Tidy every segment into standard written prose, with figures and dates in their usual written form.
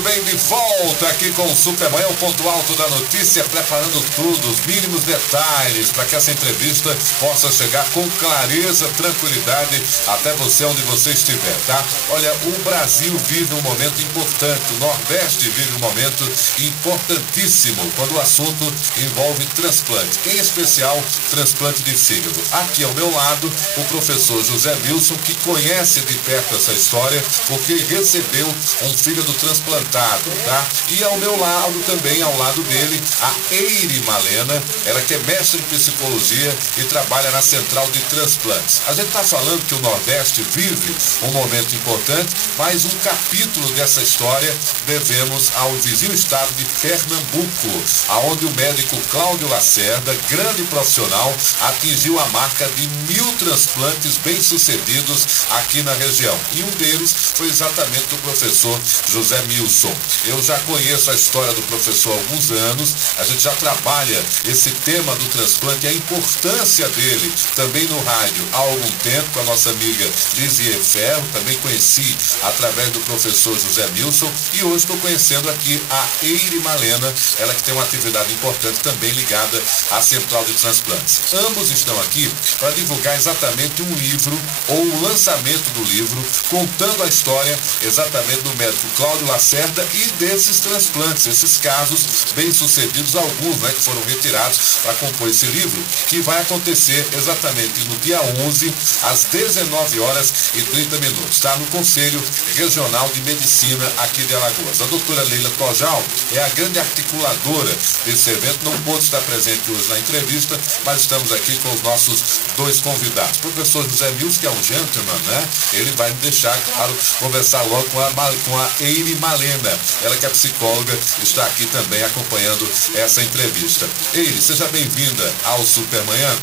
muito bem, de volta aqui com o Supermanhã, o ponto alto da notícia, preparando tudo, os mínimos detalhes, para que essa entrevista possa chegar com clareza, tranquilidade, até você onde você estiver, tá? Olha, o Brasil vive um momento importante, o Nordeste vive um momento importantíssimo, quando o assunto envolve transplante, em especial transplante de fígado. Aqui ao meu lado, o professor José Milson, que conhece de perto essa história, porque recebeu um fígado transplantado, tá? E ao meu lado também, ao lado dele, a Eire Malena, ela que é mestre em psicologia e trabalha na central de transplantes. A gente está falando que o Nordeste vive um momento importante, mas um capítulo dessa história devemos ao vizinho estado de Pernambuco, aonde o médico Cláudio Lacerda, grande profissional, atingiu a marca de 1000 transplantes bem-sucedidos aqui na região. E um deles foi exatamente do professor José Milson. Eu já conheço a história do professor há alguns anos, a gente já trabalha esse tema do transplante, a importância dele também no rádio há algum tempo, com a nossa amiga Lisier Ferro, também conheci através do professor José Milson, e hoje estou conhecendo aqui a Eire Malena, ela que tem uma atividade importante também ligada à central de transplantes. Ambos estão aqui para divulgar exatamente um livro, ou o lançamento do livro, contando a história exatamente do médico Cláudio Lacerda e desses transplantes, esses casos bem-sucedidos, alguns, né, que foram retirados para compor esse livro, que vai acontecer exatamente no dia 11, às 19h30, tá? No Conselho Regional de Medicina aqui de Alagoas. A doutora Leila Tojal é a grande articuladora desse evento, não pôde estar presente hoje na entrevista, mas estamos aqui com os nossos dois convidados. O professor José Milson, que é um gentleman, né? Ele vai me deixar, claro, conversar logo com a Eire Malena. Ela que é psicóloga, está aqui também acompanhando essa entrevista. Eire, seja bem-vinda ao Supermanhã.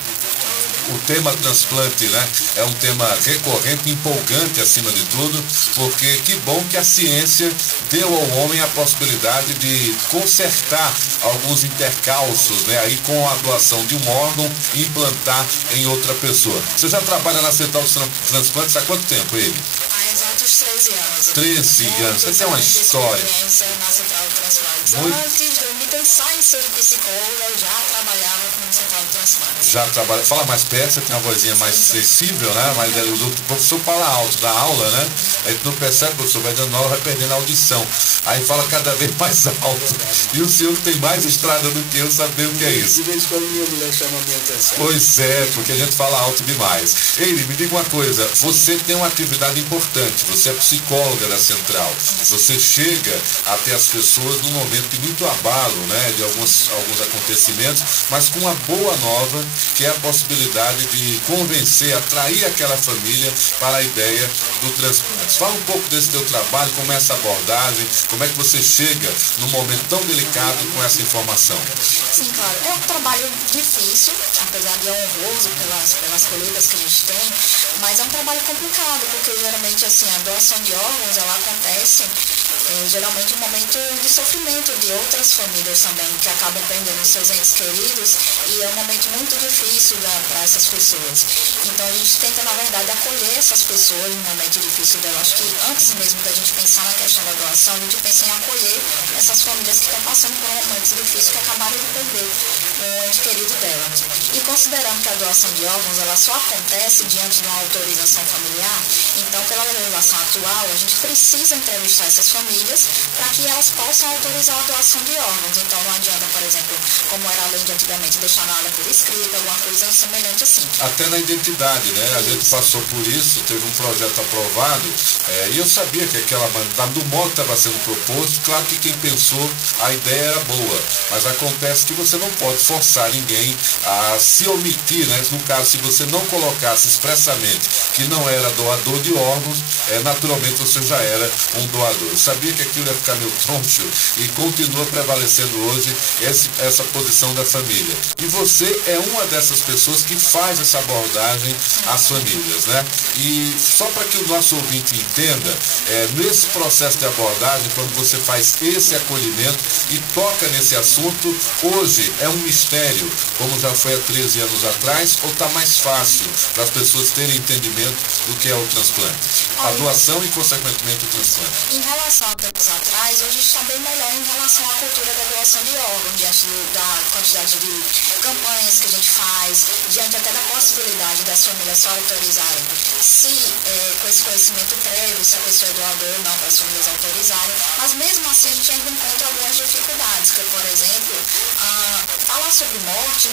O tema transplante, né, é um tema recorrente, empolgante acima de tudo, porque que bom que a ciência deu ao homem a possibilidade de consertar alguns intercalços, né, aí com a doação de um órgão e implantar em outra pessoa. Você já trabalha na central de transplantes há quanto tempo, ele? Há exatos 13 anos. 13 anos, você tem uma história. Na central de transplantes. Muito... Antes de eu me pensar em ser psicóloga, eu já trabalhava com central de transplantes. Já trabalha, fala mais perto, você tem uma vozinha mais sensível, né? Mas o professor fala alto na aula, né? A gente não percebe, o professor vai dando aula, vai perdendo a audição. Aí fala cada vez mais alto. E o senhor tem mais estrada do que eu saber o que é isso. De vez em quando minha mulher chama a minha atenção. Pois é, porque a gente fala alto demais. Eire, me diga uma coisa, você tem uma atividade importante, você é psicóloga da central. Você chega até as pessoas num momento de muito abalo, né? De alguns acontecimentos, mas com uma boa nova, que é a possibilidade de convencer, atrair aquela família para a ideia do transplante. Fala um pouco desse teu trabalho, como é essa abordagem, como é que você chega num momento tão delicado com essa informação. Sim, claro. É um trabalho difícil, apesar de honroso pelas colheitas que a gente tem, mas é um trabalho complicado, porque geralmente assim, a doação de órgãos, ela acontece geralmente um momento de sofrimento de outras famílias também, que acabam perdendo seus entes queridos, e é um momento muito difícil para essas pessoas. Então a gente tenta, na verdade, acolher essas pessoas num momento difícil dela. Acho que antes mesmo da gente pensar na questão da doação, a gente pensa em acolher essas famílias que estão passando por momentos difíceis, que acabaram de perder um ente querido dela. E considerando que a doação de órgãos, ela só acontece diante de uma autorização familiar, então pela legislação atual, a gente precisa entrevistar essas famílias para que elas possam autorizar a doação de órgãos. Então não adianta, por exemplo, como era a lei de antigamente, deixar nada por escrito, alguma coisa semelhante assim. Até na identidade, né? A gente passou por isso, teve um projeto aprovado, e eu sabia que aquela do modo que estava sendo proposto, claro que quem pensou, a ideia era boa, mas acontece que você não pode forçar ninguém a se omitir, né? No caso, se você não colocasse expressamente que não era doador de órgãos, naturalmente você já era um doador. Eu sabia que aquilo ia ficar meio troncho e continua prevalecendo hoje essa posição da família. E você é uma dessas pessoas que faz essa abordagem às famílias, né? E só para que o nosso ouvinte entenda, nesse processo de abordagem, quando você faz esse acolhimento e toca nesse assunto, hoje é um mistério, como já foi há 13 anos atrás, ou está mais fácil para as pessoas terem entendimento do que é o transplante? A doação e, consequentemente, o transplante. Em relação à tempos atrás, hoje está bem melhor em relação à cultura da doação de órgãos, diante da quantidade de campanhas que a gente faz, diante até da possibilidade das famílias só autorizarem. Se, com esse conhecimento prévio, se a pessoa é doadora ou não, para as famílias autorizarem, mas mesmo assim a gente ainda encontra algumas dificuldades, que, por exemplo, falar sobre morte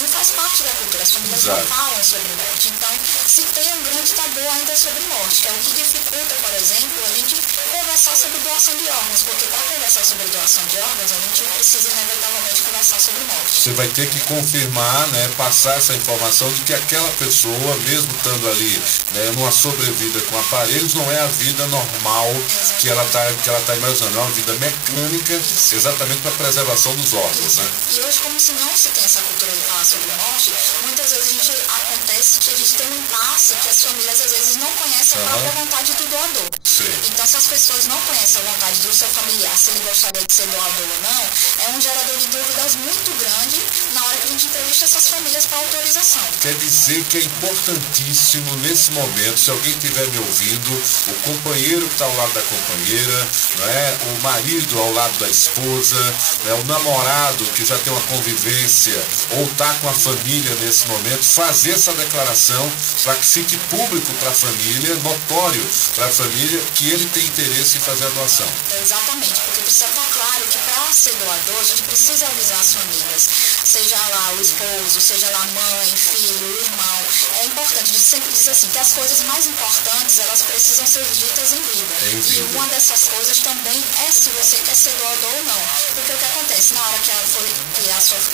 não faz parte da cultura, as famílias não falam sobre morte. Então, se tem um grande tabu ainda sobre morte, que é o que dificulta, por exemplo, a gente conversar sobre doação de órgãos, porque para conversar sobre doação de órgãos, a gente precisa inevitavelmente conversar sobre morte. Você vai ter que confirmar, né, passar essa informação de que aquela pessoa, mesmo estando ali, né, numa sobrevida com aparelhos, não é a vida normal que ela tá imaginando, é uma vida mecânica, exatamente para a preservação dos órgãos, né? E hoje, como se não se tem essa cultura de falar sobre morte, muitas vezes acontece que a gente tem um impasse que as famílias às vezes não conhecem a própria vontade do doador. Sim. Então, se as pessoas não conhecem a vontade do seu familiar, se ele gostaria de ser doador ou não, é um gerador de dúvidas muito grande na hora que a gente entrevista essas famílias para autorização. Quer dizer que é importantíssimo nesse momento, se alguém estiver me ouvindo, o companheiro que está ao lado da companheira, não é? O marido ao lado da esposa, não é? O namorado que já tem uma convivência ou está com a família nesse momento, fazer essa declaração para que fique público para a família, notório para a família, que ele tem interesse em fazer a doação. Exatamente, porque precisa estar claro que para ser doador a gente precisa avisar as famílias, seja lá o esposo, seja lá mãe, filho, irmão. É importante, a gente sempre diz assim, que as coisas mais importantes, elas precisam ser ditas em vida. E uma dessas coisas também é se você quer ser doador ou não. Porque o que acontece, na hora que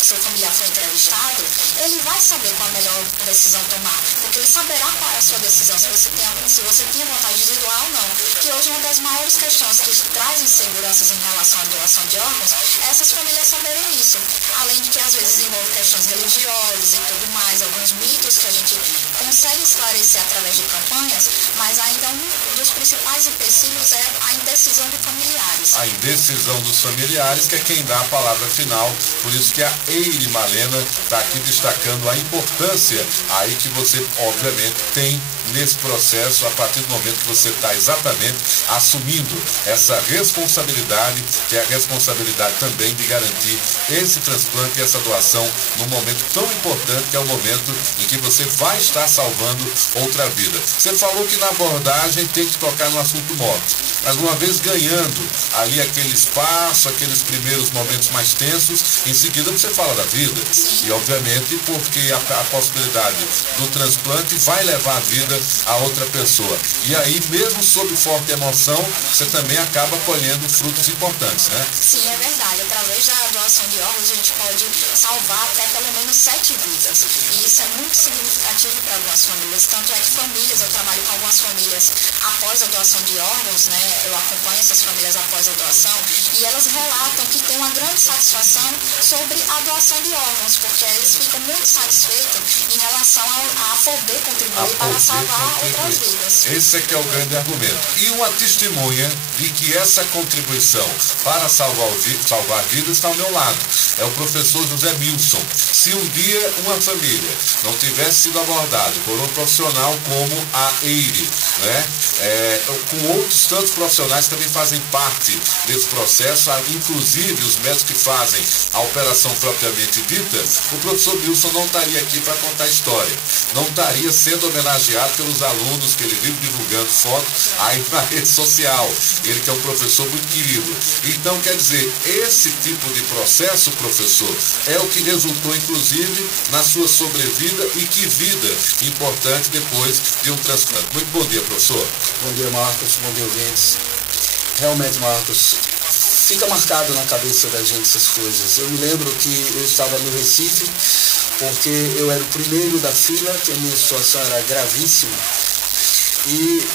seu familiar for entrevistado, ele vai saber qual a melhor decisão tomar, porque ele saberá qual é a sua decisão, se você tinha vontade de doar ou não. Que hoje uma das maiores questões que traz inseguranças em relação à doação de órgãos é essas famílias saberem isso. Além de que às vezes envolve questões religiosas e tudo mais, alguns mitos que a gente consegue esclarecer através de campanhas, mas ainda um dos principais empecilhos é a indecisão de familiares. A indecisão dos familiares, que é quem dá a palavra final, por isso que a Eire Malena está aqui destacando a importância aí que você, obviamente, tem nesse processo, a partir do momento que você está exatamente assumindo essa responsabilidade, que é a responsabilidade também de garantir esse transplante e essa doação num momento tão importante, que é o momento em que você vai estar salvando outra vida. Você falou que na abordagem tem que tocar no assunto morte, mas uma vez ganhando ali aquele espaço, aqueles primeiros momentos mais tensos, em seguida você fala da vida. E obviamente porque a possibilidade do transplante vai levar a vida a outra pessoa. E aí, mesmo sob forte emoção, você também acaba colhendo frutos importantes, né? Sim, é verdade. Através da doação de órgãos, a gente pode salvar até pelo menos 7 vidas. E isso é muito significativo para algumas famílias. Tanto é que eu trabalho com algumas famílias após a doação de órgãos, né? Eu acompanho essas famílias após a doação e elas relatam que tem uma grande satisfação sobre a doação de órgãos, porque eles ficam muito satisfeitos em relação a poder contribuir para salvar outras vidas. Esse é que é o grande argumento. E uma testemunha de que essa contribuição para salvar vidas está ao meu lado. É o professor José Milson. Se um dia uma família não tivesse sido abordada por um profissional como a Eire, né? Com outros tantos profissionais que também fazem parte desse processo, inclusive os médicos que fazem a operação propriamente dita, o professor Milson não estaria aqui para contar a história. Não estaria sendo homenageado pelos alunos que ele vive divulgando fotos aí na rede social. Ele que é um professor muito querido. Então, quer dizer, esse tipo de processo, professor, é o que resultou, inclusive, na sua sobrevida e que vida importante depois de um transplante. Muito bom dia, professor. Bom dia, Marcos. Bom dia, ouvintes. Realmente, Marcos, fica marcado na cabeça da gente essas coisas. Eu me lembro que eu estava no Recife, porque eu era o primeiro da fila, que a minha situação era gravíssima. E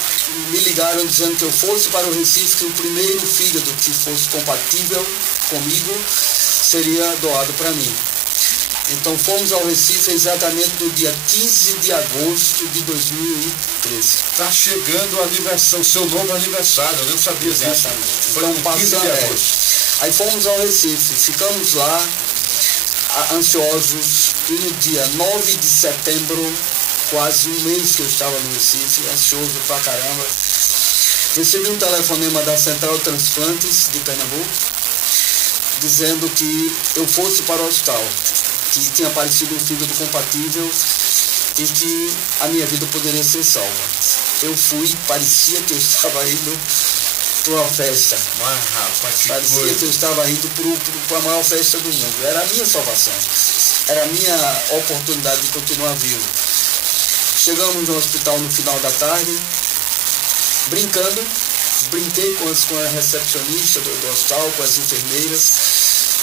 me ligaram dizendo que eu fosse para o Recife, que o primeiro fígado que fosse compatível comigo seria doado para mim. Então fomos ao Recife exatamente no dia 15 de agosto de 2013. Está chegando o aniversário, o seu novo aniversário, eu não sabia disso. Exatamente. Foi no 15 de agosto. Aí fomos ao Recife, ficamos lá ansiosos, e no dia 9 de setembro, quase um mês que eu estava no Recife, ansioso pra caramba, Recebi um telefonema da Central de Transplantes de Pernambuco, dizendo que eu fosse para o hospital, que tinha aparecido um fígado compatível e que a minha vida poderia ser salva. Eu fui, parecia que eu estava indo para uma festa. Parecia que eu estava indo para a maior festa do mundo. Era a minha salvação. Era a minha oportunidade de continuar vivo. Chegamos no hospital no final da tarde, brinquei com a recepcionista do hospital, com as enfermeiras,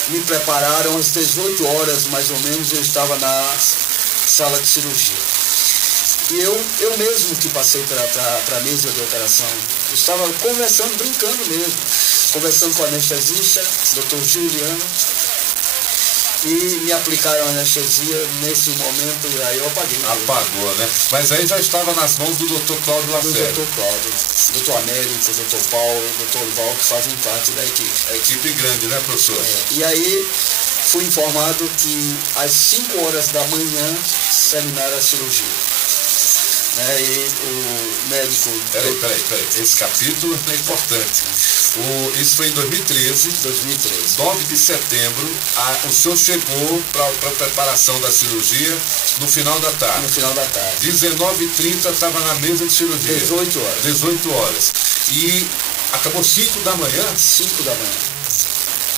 me prepararam. Às 18 horas, mais ou menos, eu estava na sala de cirurgia. E eu mesmo que passei para a mesa de operação, eu estava conversando, brincando mesmo, conversando com o anestesista, Dr. Juliano, e me aplicaram anestesia nesse momento, e aí eu apaguei. Apagou, né? Mas aí já estava nas mãos do Dr. Cláudio Lacerda. Do Dr. Cláudio, Dr. Américo, Dr. Paulo, Dr. Val, que fazem parte da equipe. A equipe grande, né, professor? E aí fui informado que às 5 horas da manhã terminaram a cirurgia. E o médico... Peraí. Esse capítulo é importante. Isso foi em 2013. 9 de setembro, o senhor chegou para a preparação da cirurgia no final da tarde. 19h30 estava na mesa de cirurgia. 18 horas. E acabou 5 da manhã? 5 da manhã.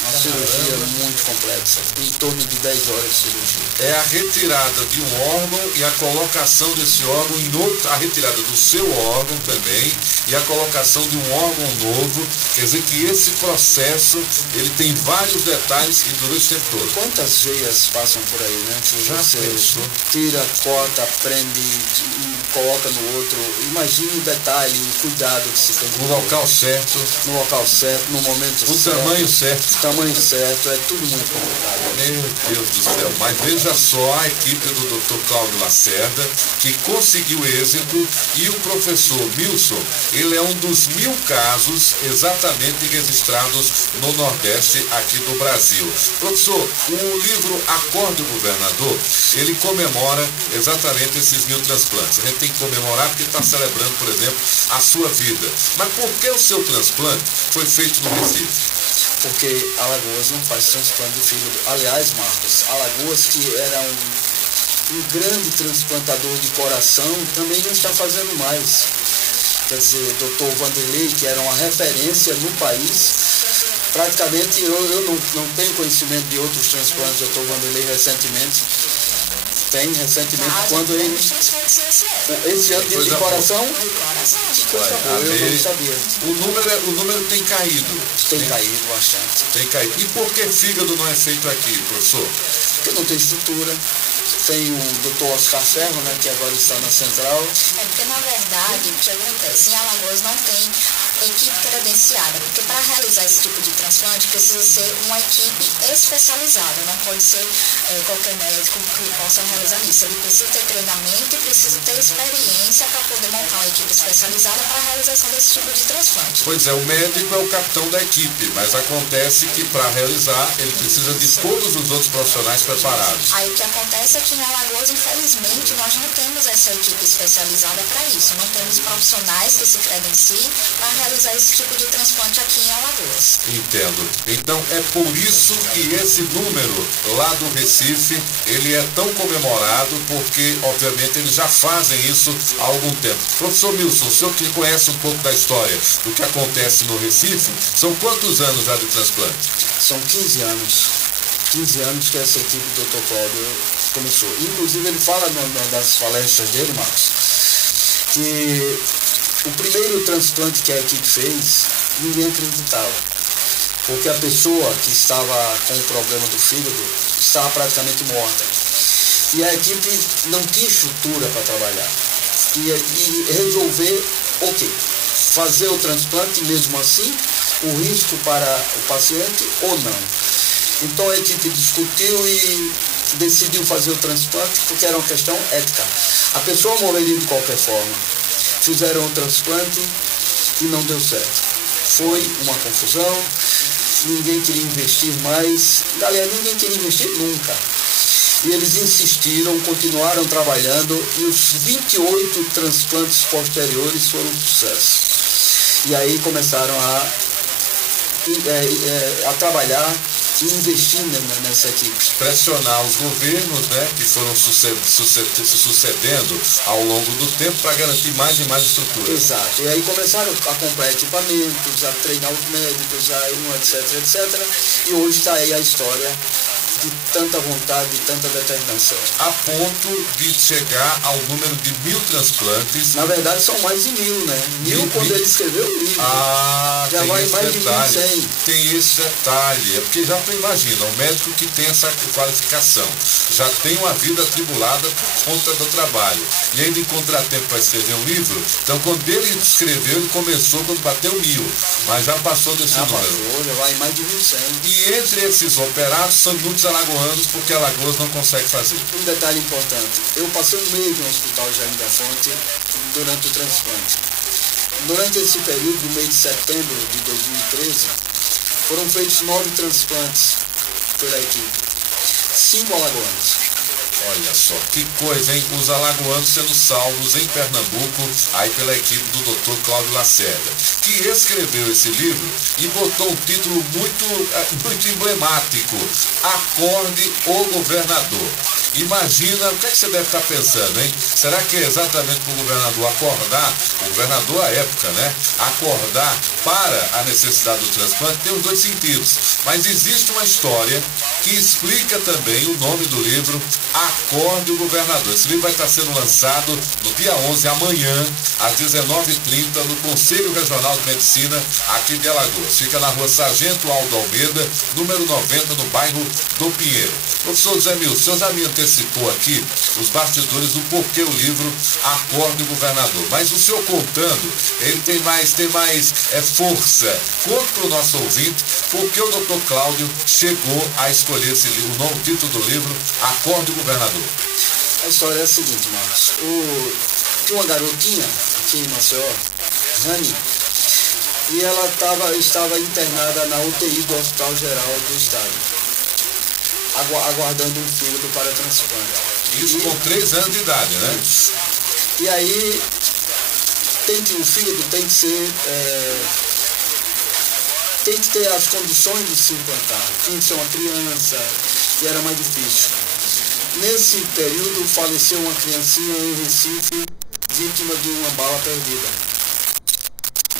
Uma cirurgia muito complexa, em torno de 10 horas de cirurgia. É a retirada de um órgão e a colocação desse órgão em outro, a retirada do seu órgão também e a colocação de um órgão novo. Quer dizer que esse processo, ele tem vários detalhes e dura esse tempo todo. Quantas veias passam por aí, né? Que já você pensou? Tira, corta, prende e coloca no outro. Imagine o detalhe, o cuidado que se tem. No local certo. No momento certo. No tamanho certo. Tamanho certo, é tudo muito complicado. Meu Deus do céu, mas veja só a equipe do Dr. Cláudio Lacerda, que conseguiu êxito, e o professor Milson, ele é um dos 1000 casos exatamente registrados no Nordeste aqui do Brasil. Professor, o livro Acorde o Governador, ele comemora exatamente esses 1000 transplantes. A gente tem que comemorar porque está celebrando, por exemplo, a sua vida. Mas por que o seu transplante foi feito no Recife? Porque Alagoas não faz transplante de fígado. Aliás, Marcos, Alagoas, que era um grande transplantador de coração, também não está fazendo mais. Quer dizer, Dr. Vanderlei, que era uma referência no país, praticamente eu não tenho conhecimento de outros transplantes. Dr. Vanderlei recentemente, quando ele... Esse ano de coração, que coisa boa, eu não sabia. O número tem caído. Tem caído bastante. Tem caído. E por que fígado não é feito aqui, professor? Porque não tem estrutura. Tem o Dr. Oscar Ferro, né, que agora está na central. Porque, na verdade, o que acontece? Em Alagoas não tem equipe credenciada, porque para realizar esse tipo de transplante precisa ser uma equipe especializada, não pode ser qualquer médico que possa realizar isso. Ele precisa ter treinamento e precisa ter experiência para poder montar uma equipe especializada para a realização desse tipo de transplante. Pois é, o médico é o capitão da equipe, mas acontece que para realizar ele precisa de todos os outros profissionais preparados. Aí o que acontece é que em Alagoas, infelizmente, nós não temos essa equipe especializada para isso, não temos profissionais que se credenciem para realizar esse tipo de transplante aqui em Alagoas. Entendo. Então é por isso que esse número lá do Recife, ele é tão comemorado, porque obviamente eles já fazem isso há algum tempo. Professor Milson, o senhor que conhece um pouco da história do que acontece no Recife, são quantos anos já de transplante? São 15 anos. 15 anos que essa equipe do Dr. Cláudio começou. Inclusive ele fala das palestras dele, Marcos, que o primeiro transplante que a equipe fez, ninguém acreditava. Porque a pessoa que estava com o problema do fígado estava praticamente morta. E a equipe não tinha estrutura para trabalhar. E resolver o quê? Fazer o transplante mesmo assim, o risco para o paciente ou não. Então a equipe discutiu e decidiu fazer o transplante porque era uma questão ética. A pessoa morreria de qualquer forma. Fizeram o transplante e não deu certo. Foi uma confusão, ninguém queria investir mais, aliás, ninguém queria investir nunca. E eles insistiram, continuaram trabalhando e os 28 transplantes posteriores foram um sucesso. E aí começaram a trabalhar e investir nessa equipe. Pressionar os governos, né, que foram se sucedendo ao longo do tempo para garantir mais e mais estrutura. Exato. E aí começaram a comprar equipamentos, a treinar os médicos, etc. E hoje está aí a história de tanta vontade, de tanta determinação. A ponto de chegar ao número de 1.000 transplantes. Na verdade são mais de 1.000, né? 1.000 quando ele escreveu o livro. Já vai mais de 1.100. Tem esse detalhe. É porque já tu imagina, um médico que tem essa qualificação, já tem uma vida atribulada por conta do trabalho. E ainda encontrar tempo para escrever um livro. Então quando ele escreveu, ele começou quando bateu 1.000. Mas já passou desse número. Passou, já vai mais de 1.100. E entre esses operados são muitos alagoanos, porque Alagoas não consegue fazer. Um detalhe importante, eu passei um mês no Hospital Jaime da Fonte durante o transplante. Durante esse período, no mês de setembro de 2013, foram feitos 9 transplantes pela equipe. 5 alagoanos. Olha só, que coisa, hein? Os alagoanos sendo salvos em Pernambuco, aí pela equipe do Dr. Cláudio Lacerda, que escreveu esse livro e botou um título muito emblemático: Acorde o Governador. Imagina, o que é que você deve estar pensando, hein? Será que é exatamente para o governador acordar, o governador à época, né? Acordar para a necessidade do transplante? Tem os dois sentidos. Mas existe uma história que explica também o nome do livro, Acorde o Governador. Esse livro vai estar sendo lançado no dia 11, amanhã, às 19h30, no Conselho Regional de Medicina, aqui de Alagoas. Fica na rua Sargento Aldo Almeida, número 90, no bairro do Pinheiro. Professor José Milton, o senhor já me antecipou aqui os bastidores do porquê o livro Acorde o Governador. Mas o senhor contando, ele tem mais força. Conte para o nosso ouvinte porque o doutor Cláudio chegou a escolher esse livro, o novo título do livro, Acorde o Governador. A história é a seguinte, Marcos. Tinha uma garotinha aqui em Maceió, Rani, e ela estava internada na UTI do Hospital Geral do Estado, aguardando um fígado para transplante. Isso com 3 anos de idade, né? E aí, o fígado tem que ser... tem que ter as condições de se implantar. Tinha que ser uma criança, e era mais difícil. Nesse período, faleceu uma criancinha em Recife, vítima de uma bala perdida.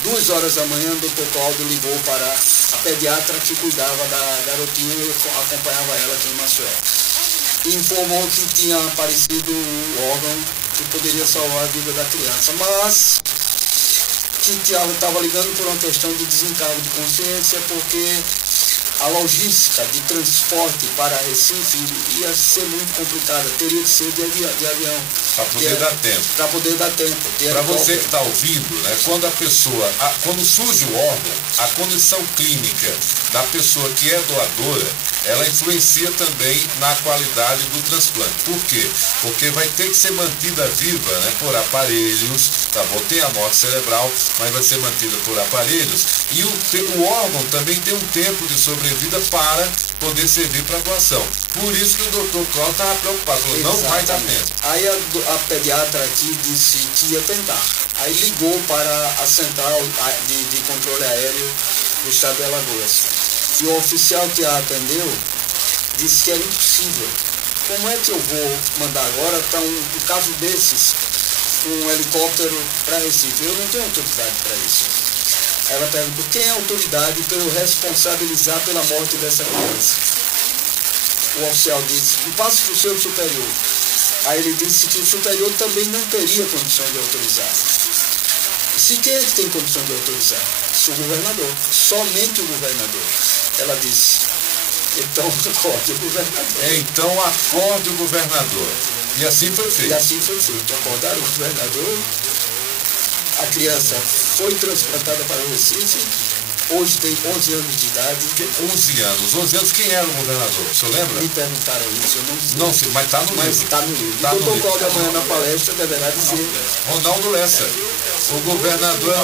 2 horas da manhã, o Dr. Cláudio ligou para a pediatra que cuidava da garotinha e acompanhava ela aqui em Maceió. E informou que tinha aparecido um órgão que poderia salvar a vida da criança, mas que estava ligando por uma questão de desencargo de consciência, porque a logística de transporte para Recife ia ser muito complicada, teria que ser de avião. Para poder dar tempo. Para poder dar tempo. Para você que está ouvindo, né, quando surge o órgão, a condição clínica da pessoa que é doadora, ela influencia também na qualidade do transplante. Por quê? Porque vai ter que ser mantida viva, né, por aparelhos, tá bom? Tem a morte cerebral, mas vai ser mantida por aparelhos. E o órgão também tem um tempo de sobrevida para poder servir para doação. Por isso que o doutor Cláudio estava preocupado, falou, não vai dar tempo. Aí a pediatra aqui disse que ia tentar. Aí ligou para a central de controle aéreo do estado de Alagoas. E o oficial que a atendeu disse que era impossível. Como é que eu vou mandar agora para um caso desses, um helicóptero para Recife? Eu não tenho autoridade para isso. Ela perguntou, quem é a autoridade para eu responsabilizar pela morte dessa criança? O oficial disse, passe para o seu superior. Aí ele disse que o superior também não teria condição de autorizar. Se quem é que tem condição de autorizar? O governador, somente o governador. Ela disse, então acorde o governador. Então acorde o governador. E assim foi feito. E assim foi feito. Acordaram o governador, a criança foi transplantada para o Recife, hoje tem 11 anos de idade. 11 anos. 11 anos, quem era o governador? O senhor lembra? Me perguntaram isso, eu não sei. Não sei, mas está no livro. Mas está no livro. Tá o no doutor livro. Cláudio amanhã na palestra deverá dizer. Ronaldo Lessa. O governador,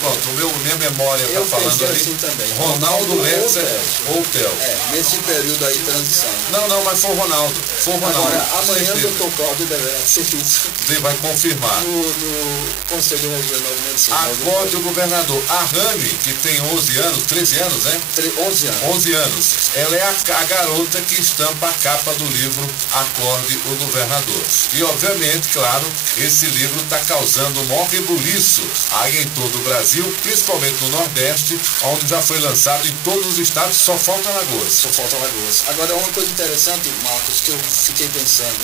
pronto, minha memória está falando ali. Assim também. Ronaldo Lessa ou Theo. Nesse período aí, transição. Não, mas foi o Ronaldo. Agora, amanhã o doutor Cláudio deverá ser isso. Ele vai confirmar. No Conselho Regional de Medicina. Acorde o governador. A Rani, que tem 11 anos, 13 anos, né? 11 anos. 11 anos. Ela é a garota que estampa a capa do livro Acorde o Governador. E, obviamente, claro, esse livro está causando um maior rebuliço aí em todo o Brasil, principalmente no Nordeste, onde já foi lançado em todos os estados, só falta Alagoas. Só falta Alagoas. Agora, uma coisa interessante, Marcos, que eu fiquei pensando.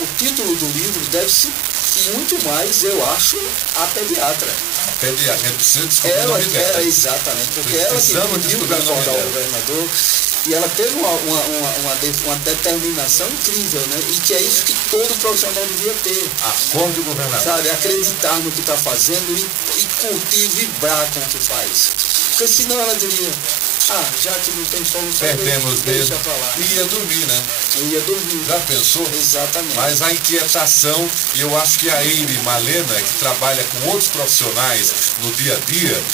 O título do livro deve-se muito mais, eu acho, a pediatra. A pediatra, a gente precisa descobrir o Ela nome dela. Exatamente, porque ela que pediu para acordar o governador, e ela teve uma determinação incrível, né? E que é isso que todo profissional devia ter. Acorde o governador. Sabe, acreditar no que está fazendo e curtir, vibrar com o que faz. Porque senão ela diria, já que não tem solução, perdemos deixa mesmo. pra lá. E ia dormir, né? Ia dormir. Já pensou? Exatamente. Mas a inquietação, e eu acho que a Eire Malena, que trabalha com outros profissionais no dia a dia,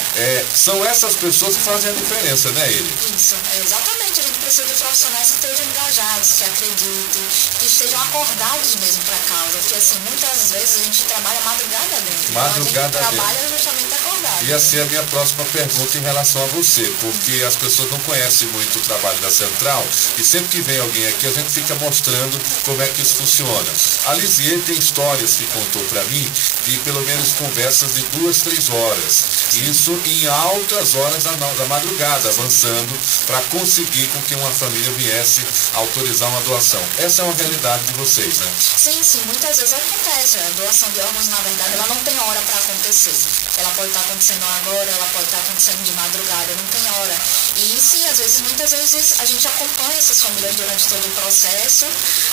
são essas pessoas que fazem a diferença, né, Eire? Isso, exatamente. A gente precisa de profissionais que estejam engajados, que acreditem, que estejam acordados mesmo para a causa. Porque, assim, muitas vezes a gente trabalha madrugada dentro. Madrugada então a gente trabalha justamente acordado. Ia ser a minha próxima pergunta em relação a você, porque as pessoas não conhecem muito o trabalho da Central e sempre que vem alguém aqui a gente fica mostrando como é que isso funciona. A Lisier tem histórias que contou para mim de pelo menos conversas de 2, 3 horas. Isso em altas horas da madrugada, avançando para conseguir com que uma família viesse autorizar uma doação. Essa é uma realidade de vocês, né? Sim, muitas vezes acontece. A doação de órgãos, na verdade, ela não tem hora para acontecer. Ela pode estar acontecendo agora, ela pode estar acontecendo de madrugada, não tem hora. E sim, muitas vezes a gente acompanha essas famílias durante todo o processo.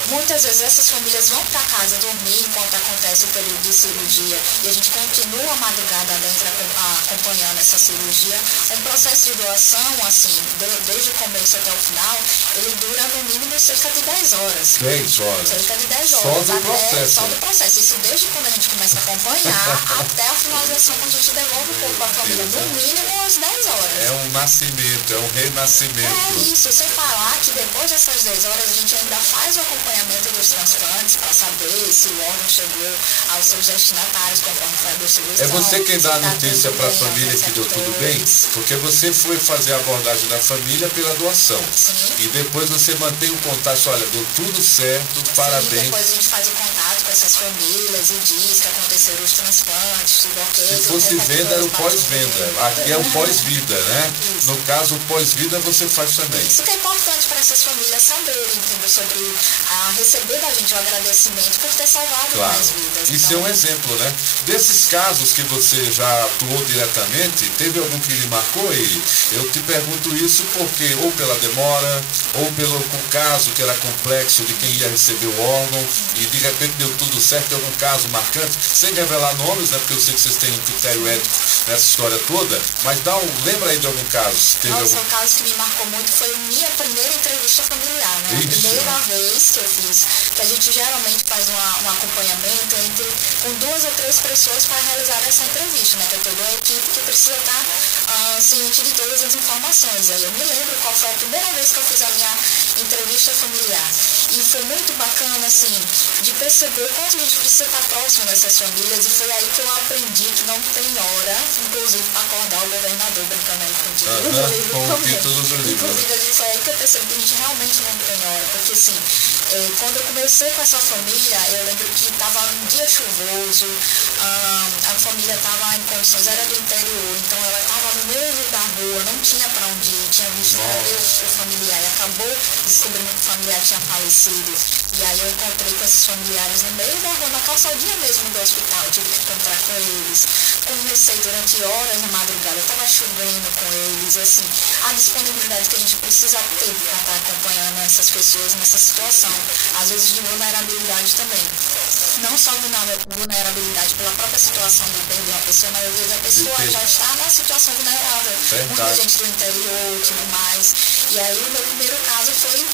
Muitas vezes essas famílias vão para casa dormir enquanto acontece o período de cirurgia e a gente continua a madrugada dentro acompanhando essa cirurgia. Um processo de doação, assim, desde o começo até o final, ele dura no mínimo cerca de 10 horas. 10 horas. Cerca de 10 horas. Só do processo. Isso desde quando a gente começa a acompanhar até a finalização, quando a gente devolve o corpo à família, no mínimo às 10 horas. É um nascimento, é um renascimento. Isso, sem falar que depois dessas 10 horas a gente ainda faz o acompanhamento dos transplantes para saber se o órgão chegou aos seus destinatários conforme foi a distribuição. É você quem dá a notícia para a família que deu tudo bem? Porque você foi fazer a abordagem da família pela doação. Sim. E depois você mantém o contato, olha, deu tudo certo, parabéns. Sim, depois a gente faz o contato com essas famílias e diz que aconteceram os transplantes, tudo ok. Se fosse venda, era o pós-venda. Aqui é o pós-vida, né? Isso. No caso, o pós-vida você faz também. Isso que é importante para essas famílias saberem, entendeu? Sobre receber da gente o agradecimento por ter salvado mais vidas. Isso é um exemplo, né? Desses casos que você já atuou diretamente, teve algum que lhe marcou ele? Eu te pergunto isso porque ou pela demora, ou pelo caso que era complexo de quem ia receber o órgão e de repente deu tudo certo, algum caso marcante, sem revelar nomes, né? Porque eu sei que vocês têm um critério ético nessa história toda, mas lembra aí de algum caso? Nossa, um caso que me marcou muito foi minha primeira entrevista familiar, né? A primeira vez que eu fiz, que a gente geralmente faz um acompanhamento com 2 ou 3 pessoas para realizar essa entrevista, né? Que é toda uma equipe que precisa estar ciente de todas as informações. Aí eu me lembro qual foi a primeira vez que eu fiz a minha entrevista familiar. E foi muito bacana, assim, de perceber quanto a gente precisa estar próximo dessas famílias. E foi aí que eu aprendi que não tem hora, inclusive, para acordar o governador, brincando aí com o título do livro também. Inclusive, foi aí que eu percebi que a gente realmente não tem hora. Porque, assim, quando eu comecei com essa família, eu lembro que estava um dia chuvoso, a família estava em condições, era do interior, então ela estava no meio da rua, não tinha para onde ir, tinha visto o familiar e acabou descobrindo que o familiar tinha falecido. E aí eu encontrei com esses familiares no meio da rua, na calçadinha mesmo do hospital, eu tive que encontrar com eles, conversei durante horas na madrugada, estava chovendo com eles, assim, a disponibilidade que a gente precisa ter para estar acompanhando essas pessoas nessa situação, às vezes de vulnerabilidade também. não só vulnerabilidade pela própria situação de perder uma pessoa, mas às vezes a pessoa já está na situação vulnerável. Muita gente do interior, tudo mais. E aí o meu primeiro caso foi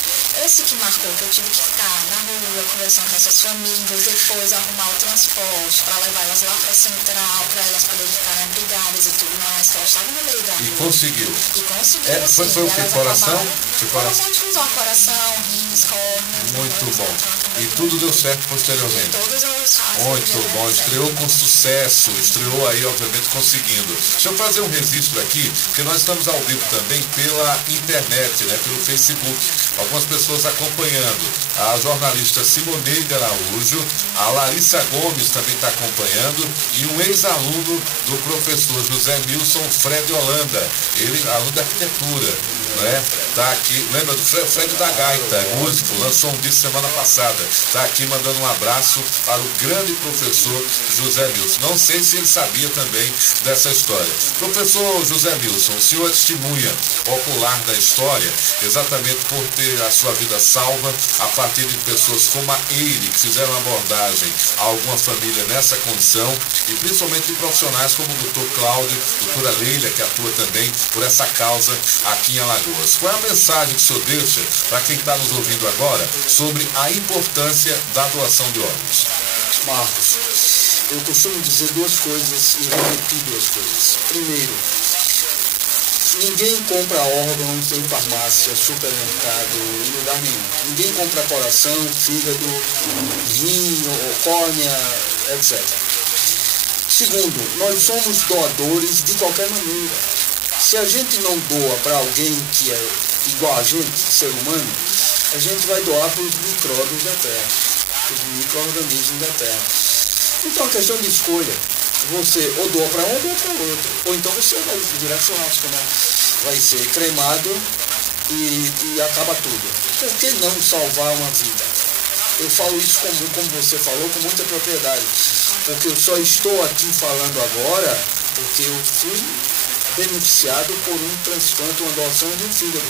esse que marcou, que eu tive que ficar na rua conversando com essas famílias, depois arrumar o transporte para levar elas lá para a central, para elas poderem ficarem abrigadas e tudo mais, que elas estavam no meio da rua. E conseguiu. E conseguiu, Foi o que? Coração? Coração difusão, coração, rins, córneas. Muito bom. E tudo deu certo posteriormente. Todas as fases. Muito bom, estreou com sucesso, estreou aí, obviamente, conseguindo. Deixa eu fazer um registro aqui, porque nós estamos ao vivo também pela internet, né, pelo Facebook. Algumas pessoas acompanhando. A jornalista Simoneide Araújo, a Larissa Gomes também está acompanhando, e um ex-aluno do professor José Milson Fred Holanda, ele, aluno de arquitetura, né? Tá aqui, lembra do Fred da Gaita, músico, lançou um disco semana passada, tá aqui mandando um abraço para o grande professor José Milson. Não sei se ele sabia também dessa história. Professor José Milson, o senhor é testemunha ocular da história, exatamente por ter a sua vida salva a partir de pessoas como a Eire, que fizeram abordagem a alguma família nessa condição, e principalmente de profissionais como o doutor Cláudio, doutora Leila, que atua também por essa causa aqui em Alagoas. Qual é a mensagem que o senhor deixa para quem está nos ouvindo agora sobre a importância da doação de órgãos? Marcos, eu costumo dizer duas coisas e repetir duas coisas. Primeiro, ninguém compra órgãos em farmácia, supermercado, em lugar nenhum. Ninguém compra coração, fígado, rim, córnea, etc. Segundo, nós somos doadores de qualquer maneira. Se a gente não doa para alguém que é igual a gente, ser humano, a gente vai doar para os micróbios da Terra, para os micro-organismos da Terra. Então é uma questão de escolha. Você ou doa para um ou doa para outro. Ou então você vai virar churrasco, né? Vai ser cremado e acaba tudo. Por que não salvar uma vida? Eu falo isso como você falou, com muita propriedade. Porque eu só estou aqui falando agora porque eu fui beneficiado por um transplante, uma doação de um fígado.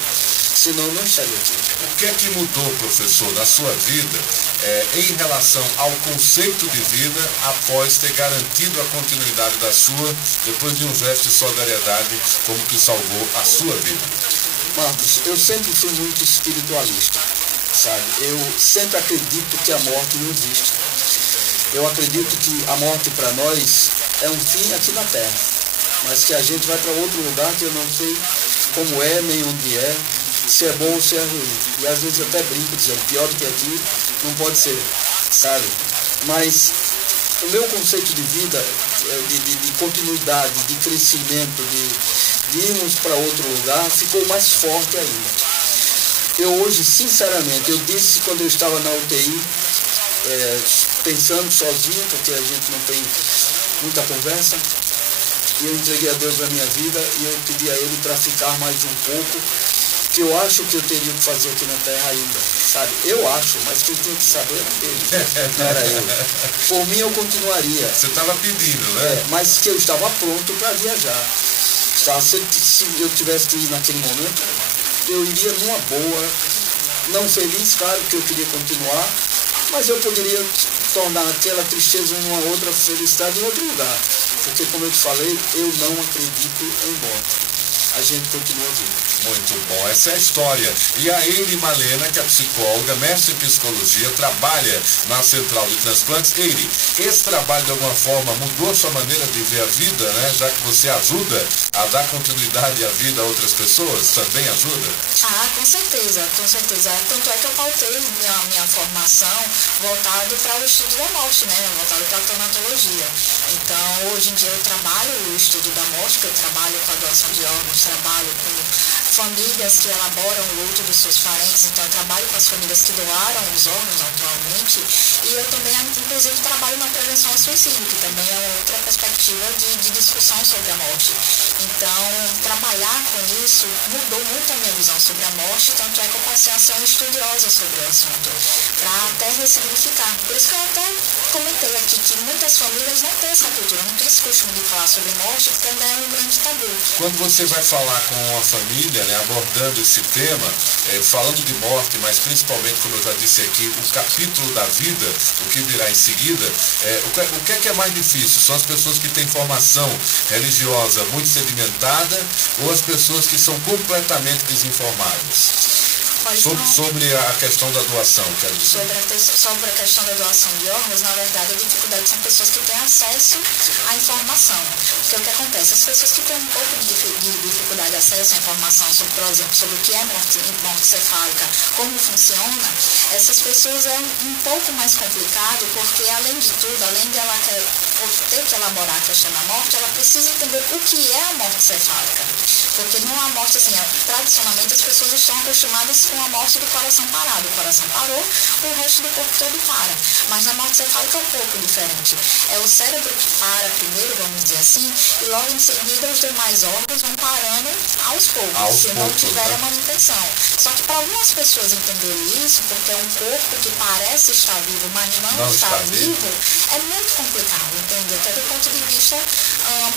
Senão eu não estaria aqui. O que é que mudou, professor, na sua vida em relação ao conceito de vida após ter garantido a continuidade da sua, depois de um gesto de solidariedade como que salvou a sua vida? Marcos, eu sempre fui muito espiritualista, sabe? Eu sempre acredito que a morte não existe. Eu acredito que a morte para nós é um fim aqui na Terra, mas que a gente vai para outro lugar que eu não sei como é, nem onde é, se é bom ou se é ruim. E às vezes eu até brinco dizendo, pior do que aqui não pode ser, sabe? Mas o meu conceito de vida, de continuidade, de crescimento, de irmos para outro lugar, ficou mais forte ainda. Eu hoje, sinceramente, eu disse quando eu estava na UTI, pensando sozinho, porque a gente não tem muita conversa, e eu entreguei a Deus a minha vida e eu pedi a Ele para ficar mais um pouco, que eu acho que eu teria que fazer aqui na Terra ainda, sabe? Eu acho, mas quem tinha que saber era ele, não era eu. Por mim eu continuaria. Você estava pedindo, né? Mas que eu estava pronto para viajar. Se eu tivesse que ir naquele momento, eu iria numa boa, não feliz, claro que eu queria continuar, mas eu poderia tornar aquela tristeza numa outra felicidade em outro lugar. Porque, como eu te falei, eu não acredito em morte. A gente continua vivo. Muito bom, essa é a história. E a Eire Malena, que é psicóloga, mestre em psicologia, trabalha na Central de Transplantes. Eire, esse trabalho de alguma forma mudou a sua maneira de ver a vida, né? Já que você ajuda a dar continuidade à vida a outras pessoas, também ajuda? Ah, com certeza, com certeza. Tanto é que eu pautei minha formação voltado para o estudo da morte, né? Voltado para a tanatologia. Então, hoje em dia eu trabalho o estudo da morte, que eu trabalho com a doação de órgãos, trabalho com famílias que elaboram o luto dos seus parentes, então eu trabalho com as famílias que doaram os órgãos atualmente, e eu também, inclusive, trabalho na prevenção ao suicídio, que também é outra perspectiva de discussão sobre a morte. Então, trabalhar com isso mudou muito a minha visão sobre a morte, tanto é que eu passei a ser uma estudiosa sobre o assunto, para até ressignificar. Por isso que eu até comentei aqui que muitas famílias não têm essa cultura, não têm esse costume de falar sobre morte, porque ainda é um grande tabu. Quando você vai falar com uma família, família, né, abordando esse tema, falando de morte, mas principalmente, como eu já disse aqui, o capítulo da vida, o que virá em seguida, o que é mais difícil? São as pessoas que têm formação religiosa muito sedimentada ou as pessoas que são completamente desinformadas? Sobre a questão da doação, quero dizer. Sobre a questão da doação de órgãos, na verdade, a dificuldade são pessoas que têm acesso à informação. Porque o que acontece? As pessoas que têm um pouco de dificuldade de acesso à informação, sobre, por exemplo, sobre o que é morte cefálica, como funciona, essas pessoas é um pouco mais complicado, porque, além de tudo, além de ela ter que elaborar a questão da morte, ela precisa entender o que é a morte cefálica. Porque não há morte assim, tradicionalmente as pessoas estão acostumadas com a morte do coração parado. O coração parou, o resto do corpo todo para. Mas na morte cefálica é um pouco diferente. É o cérebro que para primeiro, vamos dizer assim, e logo em seguida os demais órgãos vão parando aos poucos, se não tiver a manutenção. Só que para algumas pessoas entenderem isso, porque é um corpo que parece estar vivo, mas não está vivo, é muito complicado, entende? Até do ponto de vista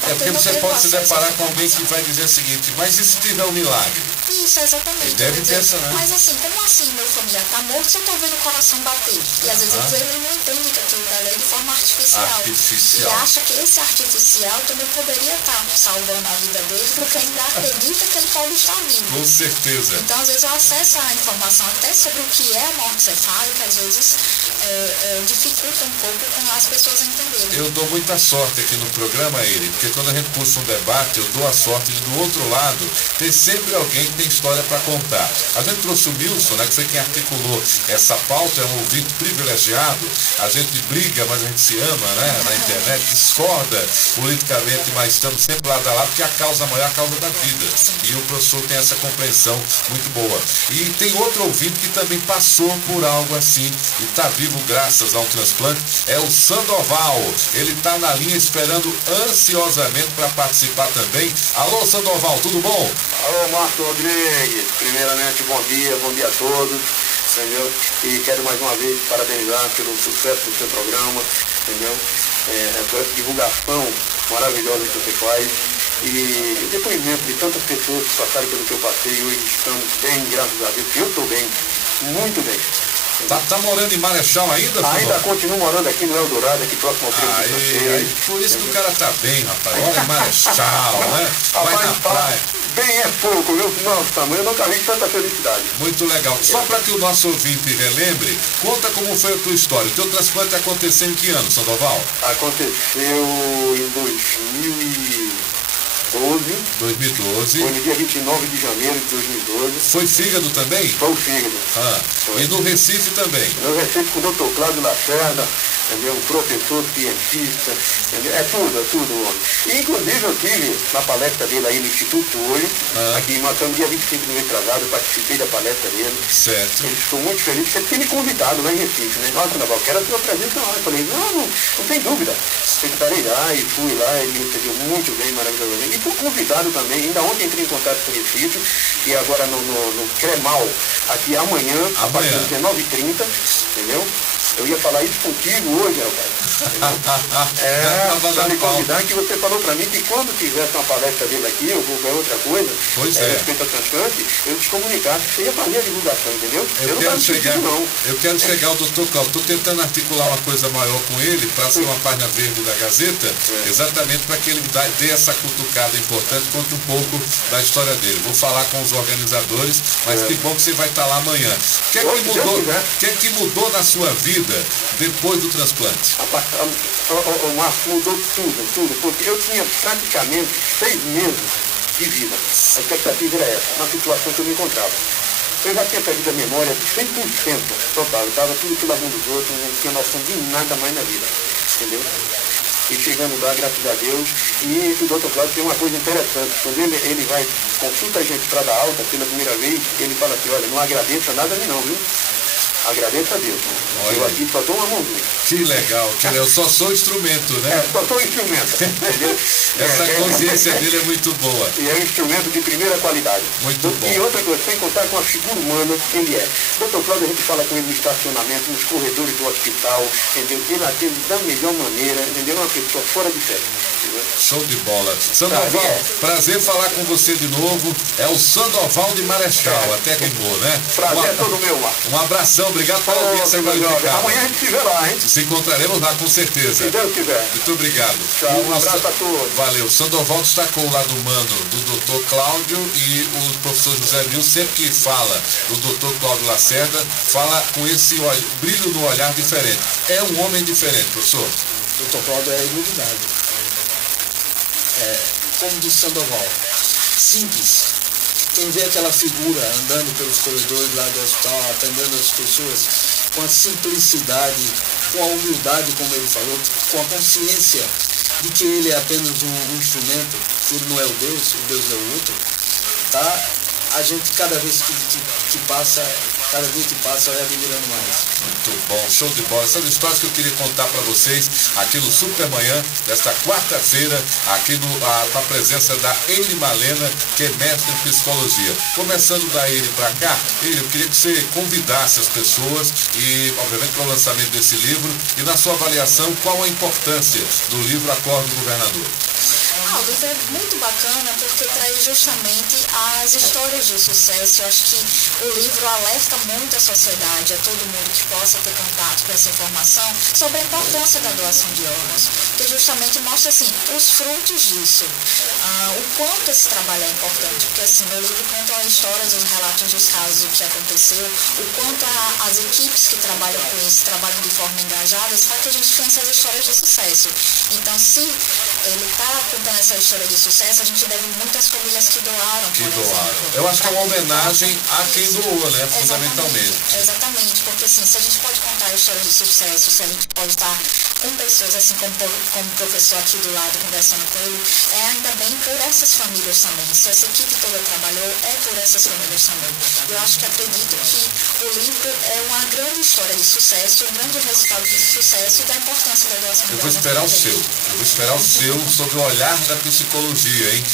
porque você pode se deparar com alguém que vai dizer o seguinte, mas e se tiver um milagre? Isso, exatamente. Ele deve ter essa, né? Mas assim, como assim meu familiar está morto se eu estou vendo o coração bater? E às vezes ele não entende que aquilo dali é de forma artificial. E acha que esse artificial também poderia estar salvando a vida dele, porque ainda acredita que ele pode estar vivo. Com certeza. Então, às vezes, o acesso à informação até sobre o que é a morte cefálica, às vezes, dificulta um pouco com as pessoas entenderem. Eu dou muita sorte aqui no programa, porque quando a gente puxa um debate, eu dou a sorte de, do outro lado, ter sempre alguém que tem história para contar. A gente trouxe o Milson, né, que foi quem articulou essa pauta, é um ouvinte privilegiado. A gente briga, mas a gente se ama, né, na internet, discorda politicamente, mas estamos sempre lado a lado, porque a causa maior é a causa da vida. E o professor tem essa compreensão muito boa. E tem outro ouvinte que também passou por algo assim e está vivo graças a um transplante, é o Sandoval. Ele está na linha esperando ansiosamente para participar também. Alô, Sandoval, tudo bom? Alô, Márcio Rodrigues. Primeiramente, bom dia a todos, entendeu? E quero mais uma vez parabenizar pelo sucesso do seu programa, entendeu? Por essa divulgação maravilhosa que você faz. E depoimento de tantas pessoas que passaram pelo que eu passei e hoje estamos bem, graças a Deus. Eu estou bem, muito bem. Tá morando em Marechal ainda? Ainda continuo morando aqui no Eldorado, aqui próximo ao Rio. Por isso que o cara tá bem, rapaz. Mora em Marechal, né? Vai na praia. Bem é pouco, viu? Nossa, eu nunca vi tanta felicidade. Muito legal. Só para que o nosso ouvinte relembre, conta como foi a tua história. O teu transplante aconteceu em que ano, Sandoval? Aconteceu em 2012. Foi no dia 29 de janeiro de 2012. Foi fígado também? Foi o fígado. Foi. E no Recife também? No Recife com o Dr. Cláudio Lacerda, entendeu? Um professor cientista, entendeu? É tudo, homem. E, inclusive, eu tive na palestra dele aí no Instituto hoje, aqui em Matam, dia 25 de mês atrasado, eu participei da palestra dele. Certo. Ele ficou muito feliz, você tinha me convidado lá em Recife, né? Nossa, Naval, quero a sua presença lá. Eu falei, não tem dúvida. Eu estarei lá e fui lá, ele me recebeu muito bem, maravilhosamente. E fui convidado também, ainda ontem entrei em contato com o Recife, e agora no Cremal, aqui amanhã. A partir das 19h30, entendeu? Eu ia falar isso contigo hoje, rapaz. Para me convidar, que você falou para mim que quando tivesse uma palestra dele aqui, ou qualquer outra coisa, respeito ao transplante, eu te comunicasse que você ia fazer a divulgação, entendeu? Eu quero chegar ao Dr. Cláudio. Estou tentando articular uma coisa maior com ele, para ser uma página verde da Gazeta, exatamente para que ele dê essa cutucada importante, conte um pouco da história dele. Vou falar com os organizadores, mas que bom que você vai estar lá amanhã. O que é que mudou na sua vida depois do transplante? O Márcio, mudou tudo, porque eu tinha praticamente 6 meses de vida. A expectativa era essa, na situação que eu me encontrava. Eu já tinha perdido a memória de 100% total, eu estava tudo pela mão dos outros, não tinha noção de nada mais na vida, entendeu? E chegando lá, graças a Deus, e o Dr. Cláudio tem uma coisa interessante, quando ele vai, consulta a gente para dar alta pela primeira vez, ele fala assim, olha, não agradeça nada a mim não, viu? Agradeço a Deus. Olha Eu aí. aqui só dou uma mãozinha. Que legal, eu só sou instrumento, né? Só sou instrumento, entendeu? Essa consciência dele é muito boa. E é um instrumento de primeira qualidade. Muito bom. E outra coisa, sem contar com a figura humana que ele é. Dr. Cláudio, a gente fala com ele no estacionamento, nos corredores do hospital, entendeu? Ele atende da melhor maneira, entendeu? É uma pessoa fora de série. Show de bola. Sandoval, prazer falar com você de novo. É o Sandoval de Marechal, até rimou, né? Prazer é todo meu, Marcos. Um abração, obrigado pela audiência qualificada. Amanhã a gente se vê lá, hein? Se encontraremos lá com certeza. Se Deus quiser. Muito obrigado. Tchau, um abraço a todos. Valeu. Sandoval destacou lá do mano do Dr. Cláudio e o professor José Mil, sempre que fala do Dr. Cláudio Lacerda, fala com esse brilho no olhar diferente. É um homem diferente, professor. Dr. Cláudio é iluminado. Como disse Sandoval, simples. Quem vê aquela figura andando pelos corredores lá do hospital, atendendo as pessoas, com a simplicidade, com a humildade, como ele falou, com a consciência de que ele é apenas um instrumento, que ele não é o Deus é o outro, tá? A gente, cada dia que passa, vai admirando mais. Muito bom, show de bola. Essas histórias que eu queria contar para vocês aqui no Supermanhã, desta quarta-feira, aqui com a presença da Eire Malena, que é mestre em psicologia. Começando da Eire para cá, Eire, eu queria que você convidasse as pessoas e, obviamente, para o lançamento desse livro e, na sua avaliação, qual a importância do livro Acorde do Governador? O livro é muito bacana porque traz justamente as histórias de sucesso. Eu acho que o livro alerta muito a sociedade, a todo mundo que possa ter contato com essa informação, sobre a importância da doação de órgãos, que justamente mostra assim, os frutos disso, o quanto esse trabalho é importante, porque assim, no livro contam as histórias, os relatos dos casos, o que aconteceu, o quanto as equipes que trabalham com isso trabalham de forma engajada para que a gente tenha essas histórias de sucesso. Então, se ele está contando essa história de sucesso, a gente deve muito às famílias que doaram, por exemplo. Eu acho que é uma homenagem a quem doou, né? Fundamentalmente. Exatamente, porque assim, se a gente pode contar histórias de sucesso, se a gente pode estar com pessoas assim como o professor aqui do lado conversando com ele, é ainda bem por essas famílias também. Se essa equipe toda trabalhou, é por essas famílias também. Eu acho que acredito que o livro é uma grande história de sucesso, um grande resultado de sucesso e da importância da doação de Eu vou esperar o seu. Eu vou esperar o seu sobre o olhar da psicologia, hein?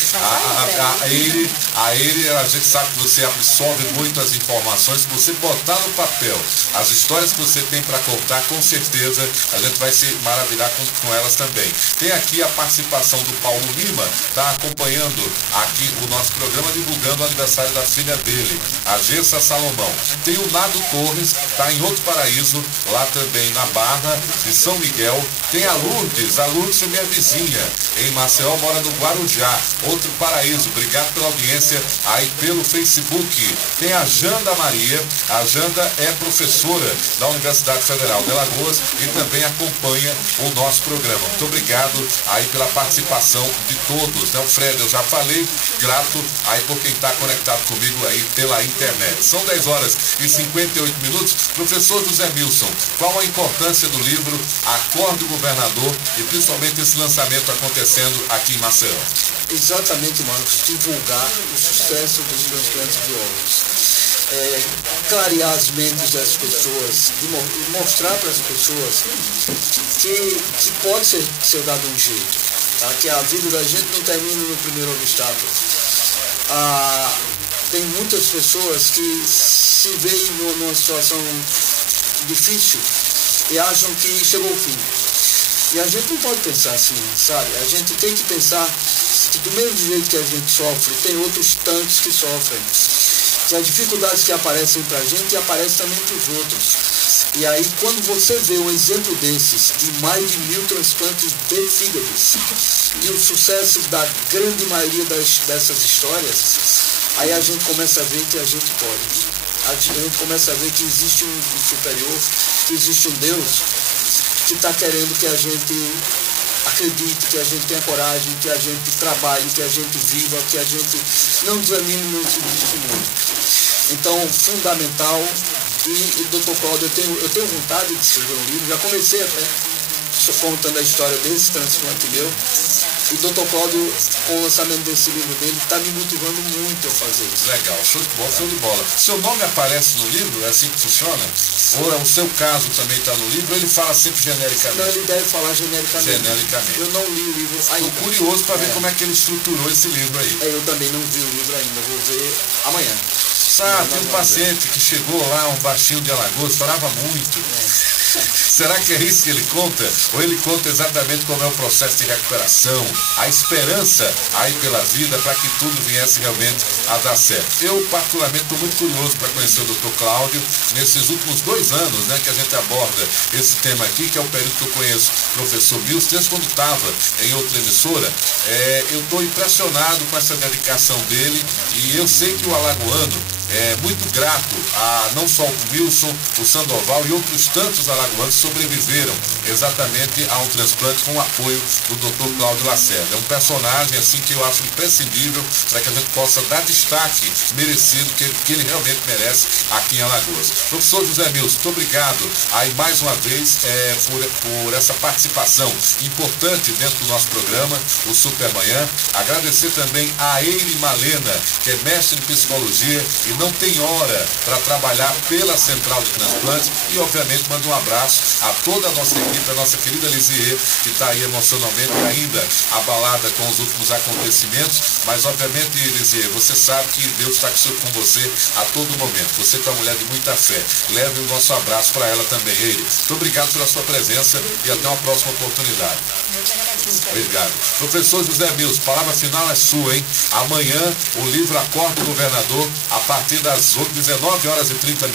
A Eire, a gente sabe que você absorve muito as informações, se você botar no papel as histórias que você tem para contar, com certeza a gente vai se maravilhar com elas também. Tem aqui a participação do Paulo Lima, está acompanhando aqui o nosso programa, divulgando o aniversário da filha dele, a Gessa Salomão. Tem o Nado Torres, está em Outro Paraíso, lá também na Barra de São Miguel. Tem a Lourdes é minha vizinha, em Maceió, mora no Guarujá, Outro Paraíso. Obrigado pela audiência aí pelo Facebook. Tem a Janda Maria, a Janda é professora da Universidade Federal de Alagoas e também acompanha o nosso programa. Muito obrigado aí pela participação de todos, né? O Fred, eu já falei, grato aí por quem está conectado comigo aí pela internet. São 10h58. Professor José Milson, qual a importância do livro Acorde do Governador e principalmente esse lançamento acontecendo aqui em Maceió? Exatamente, Marcos, divulgar o sucesso dos transplantes de órgãos. Clarear as mentes das pessoas e mostrar para as pessoas que pode ser dado um jeito, tá? Que a vida da gente não termina no primeiro obstáculo. Tem muitas pessoas que se veem numa situação difícil e acham que chegou o fim. E a gente não pode pensar assim, sabe? A gente tem que pensar que do mesmo jeito que a gente sofre, tem outros tantos que sofrem. Que as dificuldades que aparecem pra gente aparecem também pros outros. E aí, quando você vê um exemplo desses, de mais de 1000 transplantes de fígados, e o sucesso da grande maioria dessas histórias, aí a gente começa a ver que a gente pode. A gente começa a ver que existe um superior, que existe um Deus que está querendo que a gente acredite, que a gente tenha coragem, que a gente trabalhe, que a gente viva, que a gente não desanime nesse mundo. Então, fundamental. E Dr. Cláudio, eu tenho vontade de escrever um livro, já comecei até contando a história desse transplante meu, o Dr. Cláudio, com o lançamento desse livro dele, está me motivando muito a fazer isso. Legal, show de bola. Seu nome aparece no livro? É assim que funciona? Ou é o seu caso também está no livro, ou ele fala sempre genericamente? Não, ele deve falar genericamente. Eu não li o livro ainda. Estou curioso para ver como é que ele estruturou esse livro aí. Eu também não vi o livro ainda, vou ver amanhã. Sabe, tem um paciente que chegou lá, um baixinho de Alagoas, chorava muito. Será que é isso que ele conta? Ou ele conta exatamente como é o processo de recuperação, a esperança aí pela vida para que tudo viesse realmente a dar certo? Eu, particularmente, estou muito curioso para conhecer o Dr. Cláudio nesses últimos 2 anos, né, que a gente aborda esse tema aqui, que é o período que eu conheço o professor Mills, desde quando estava em outra emissora. Eu estou impressionado com essa dedicação dele e eu sei que o alagoano é muito grato a não só o Wilson, o Sandoval e outros tantos alagoanos que sobreviveram exatamente a um transplante com o apoio do Dr. Cláudio Lacerda. É um personagem assim que eu acho imprescindível para que a gente possa dar destaque merecido que ele realmente merece aqui em Alagoas. Professor José Mills, muito obrigado aí mais uma vez por essa participação importante dentro do nosso programa, o Supermanhã. Agradecer também a Eire Malena, que é mestre em psicologia e não tem hora para trabalhar pela Central de Transplantes, e obviamente mando um abraço a toda a nossa equipe, a nossa querida Lisier, que está aí emocionalmente ainda abalada com os últimos acontecimentos, mas obviamente, Lisier, você sabe que Deus está com você a todo momento. Você é uma mulher de muita fé. Leve o nosso abraço para ela também, Eire. Muito obrigado pela sua presença e até uma próxima oportunidade. Obrigado. Professor José Mills, palavra final é sua, hein? Amanhã o livro Acorda o Governador, a partir das 19h30,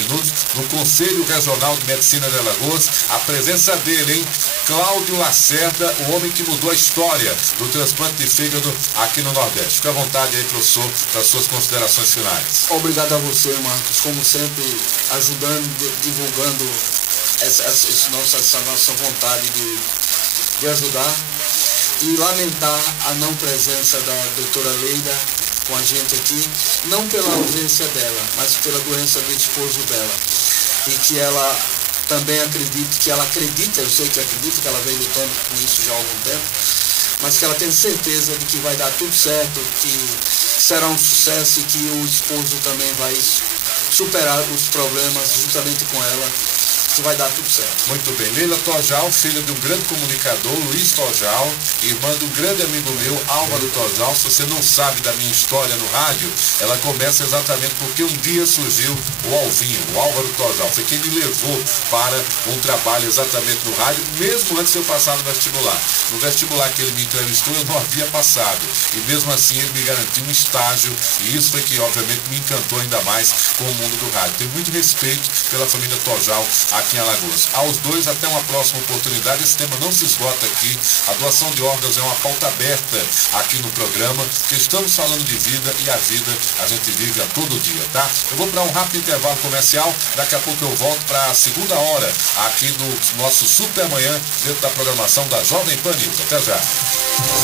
no Conselho Regional de Medicina de Alagoas, a presença dele, hein? Cláudio Lacerda, o homem que mudou a história do transplante de fígado aqui no Nordeste. Fique à vontade aí, professor, para as suas considerações finais. Obrigado a você, Marcos, como sempre, ajudando, divulgando essa nossa vontade de ajudar, e lamentar a não presença da doutora Leida com a gente aqui, não pela ausência dela, mas pela doença do esposo dela. E que ela também acredita, eu sei que acredita, que ela vem lutando com isso já há algum tempo, mas que ela tem certeza de que vai dar tudo certo, que será um sucesso e que o esposo também vai superar os problemas juntamente com ela, que vai dar tudo certo. Muito bem. Leila Tojal, filha de um grande comunicador, Luiz Tojal, irmã de um grande amigo meu, Álvaro Tojal. Se você não sabe da minha história no rádio, ela começa exatamente porque um dia surgiu o Alvinho, o Álvaro Tojal. Foi quem me levou para um trabalho exatamente no rádio, mesmo antes de eu passar no vestibular. No vestibular que ele me entrevistou, eu não havia passado. E mesmo assim ele me garantiu um estágio, e isso foi que obviamente me encantou ainda mais com o mundo do rádio. Tenho muito respeito pela família Tojal aqui em Alagoas. Aos dois, até uma próxima oportunidade. Esse tema não se esgota aqui. A doação de órgãos é uma pauta aberta aqui no programa, que estamos falando de vida, e a vida a gente vive a todo dia, tá? Eu vou para um rápido intervalo comercial. Daqui a pouco eu volto para a segunda hora aqui do nosso Supermanhã, dentro da programação da Jovem Pan News. Até já.